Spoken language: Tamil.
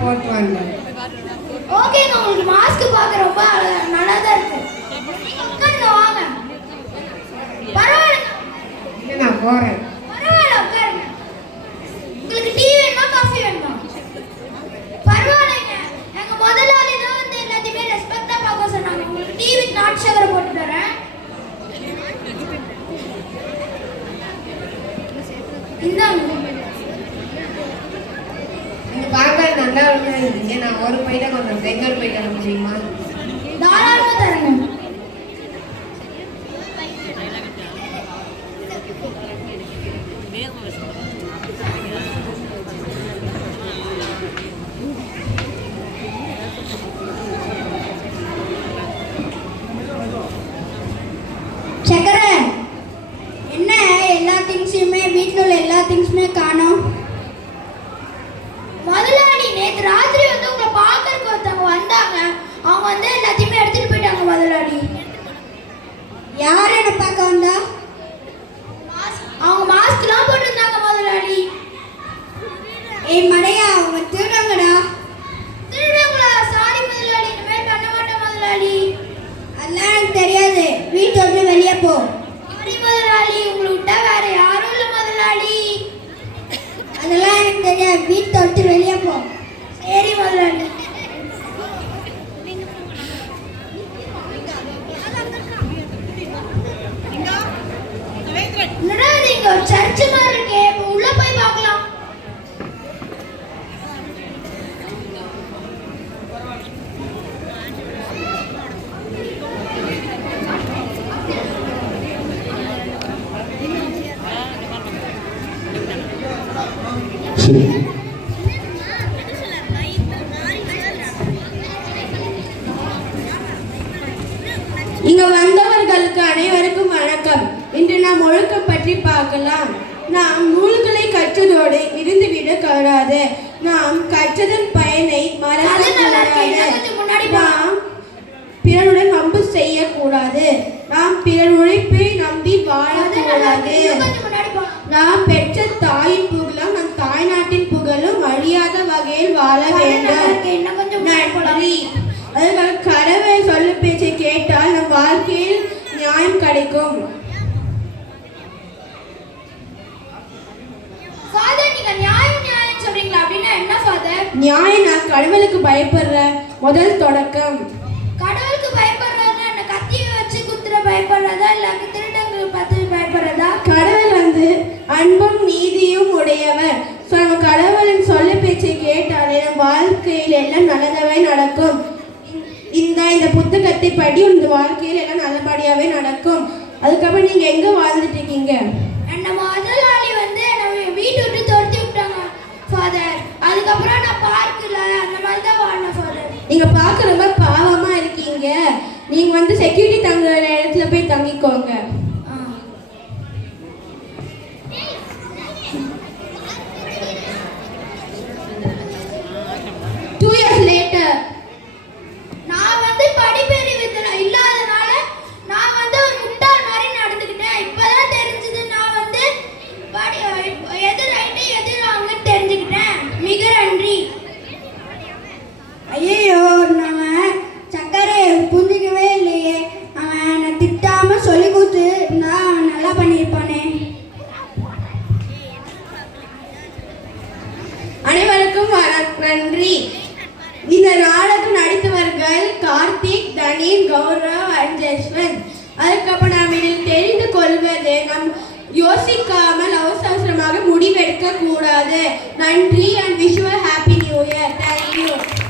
போட்டு வந்தேன். ஓகேங்க, உங்களுக்கு மாஸ்க் பார்க்க ரொம்ப நல்லா தான் இருக்கு. வாங்க, பரவாயில்ல, நான் போறேன். பரவாயில்ல, உட்காருங்க. உங்களுக்கு டீ வேணுமா காஃபி வேணுமா? பரவாயில்லைங்க, எங்க முதலாளி தான் வந்து எல்லாத்தையுமே ரெஸ்பெக்டா பார்க்க சொன்னாங்க. உங்களுக்கு டீ வித் நாட் சுகர் போட்டு தரேன். இந்தாங்க. பார்க்க நல்லா இருக்கு. நான் ஒரு பையில கொஞ்சம் செங்கல் போய் தர முடியுமா? தாராளமா தரேங்க. சக்கரை, என்ன எல்லா திங்ஸுமே வீட்டில் உள்ள எல்லா திங்ஸுமே காணோம். முதலாளி நேற்று ராத்திரி வந்து உங்களை பார்க்கறதுக்கு ஒருத்தவங்க வந்தாங்க. அவங்க வந்து எல்லாத்தையுமே எடுத்துட்டு போயிட்டாங்க. முதலாளி யார் என்ன பார்க்க வந்தா? அவங்க மாஸ்க்லாம் போட்டிருந்தாங்க. முதலாளி ஏய் மடையா, அவங்க திருடாங்கடா. திருடாங்களா? சாரி முதலாளி, இனிமேல் பண்ண மாட்டேன் முதலாளி. அதெல்லாம் எனக்கு தெரியாது, வீட்டை விட்டு வெளியே போ. சாரி முதலாளி, உங்களை விட்டா வேற யாரும் இல்லை முதலாளி. அதெல்லாம் எனக்கு தெரியாது, வீட்டை விட்டு வெளியே போ. சரி முதலாளி. என்னடா இது, இங்க ஒரு சர்ச்சு மாதிரி இருக்கே, உள்ள போய் பார்க்கலாம். இங்க வந்தவர்களுக்கு அனைவருக்கும் வணக்கம். இன்று நாம் ஒழுக்கம் பற்றி பார்க்கலாம். நாம் நூல்களை கற்றதோடு இருந்துவிடக் கூடாது. நாம் கற்றதன் பயனை மறக்கக்கூடாது. நாம் பிறருடன் வம்பு செய்யக்கூடாது. நாம் பிறர் உழைப்பை நம்பி வாழக்கூடாது. நாம் பெற்ற தாயின் புகழும் நம் தாய்நாட்டின் புகழும் அழியாத வகையில் வாழ வேண்டும். நன்றி. அதற்காக கடவுள் சொல்ல பேச்சை கேட்டால் நம் வாழ்க்கையில் நியாயம் கிடைக்கும். நியாயம் நான் கடவுளுக்கு பயப்படுற முதல் தொடக்கம். கடவுளுக்கு பயப்படுறதா என்ன கத்தியை வச்சு குத்துற பயப்படுறதா இல்ல திருடங்களுக்கு பார்த்து பயப்படுறதா? கடவுள் வந்து அன்பும் நீதியும் உடையவர். நம்ம கடவுளின் சொல்ல பேச்சை கேட்டாலே நம் வாழ்க்கையில் எல்லாம் நல்லதாவே நடக்கும். இந்த புத்தகத்தை படி உங்க வாழ்க்கையில் எல்லாம் நல்லபடியாவே நடக்கும். அதுக்கப்புறம் நீங்க எங்க வாழ்ந்துட்டு இருக்கீங்க? என்ன முதலாளி வந்து நம்ம வீட்டு விட்டு துரத்தி விட்டாங்க ஃபாதர். அதுக்கப்புறம் நான் பார்க்கல, அந்த மாதிரி தான் வாழ்ந்தேன் ஃபாதர். நீங்க பார்க்க ரொம்ப பாவமா இருக்கீங்க. நீங்க வந்து செக்யூரிட்டி தங்குற இடத்துல போய் தங்கிக்கோங்க. 2 years later, நான் வந்து படிப்பறிவு இல்லாதனால நான் வந்து ஒரு முட்டாள் மாதிரி நடந்துக்கிட்டேன். இப்பதான் தெரிஞ்சது நான் வந்து எது ரைட்டு எது ராங்குன்னு தெரிஞ்சுக்கிட்டேன். மிக நன்றி. ஐயோ, நம்ம சக்கரை புரிஞ்சிக்கவே இல்லையே. அவன் நான் திட்டாம சொல்லி கொடுத்து நான் நல்லா பண்ணியிருப்பானே. அனைவருக்கும் நன்றி. இந்த நாடகம் நடித்தவர்கள் கார்த்திக், தனீர், கௌரவ் அண்ட் ஜஸ்வந்த். அதுக்கப்புறம் நாம் இதில் தெரிந்து கொள்வது, நம் யோசிக்காமல் அவசரமாக முடிவெடுக்க கூடாது. நன்றி and wish you a happy new year. Thank you.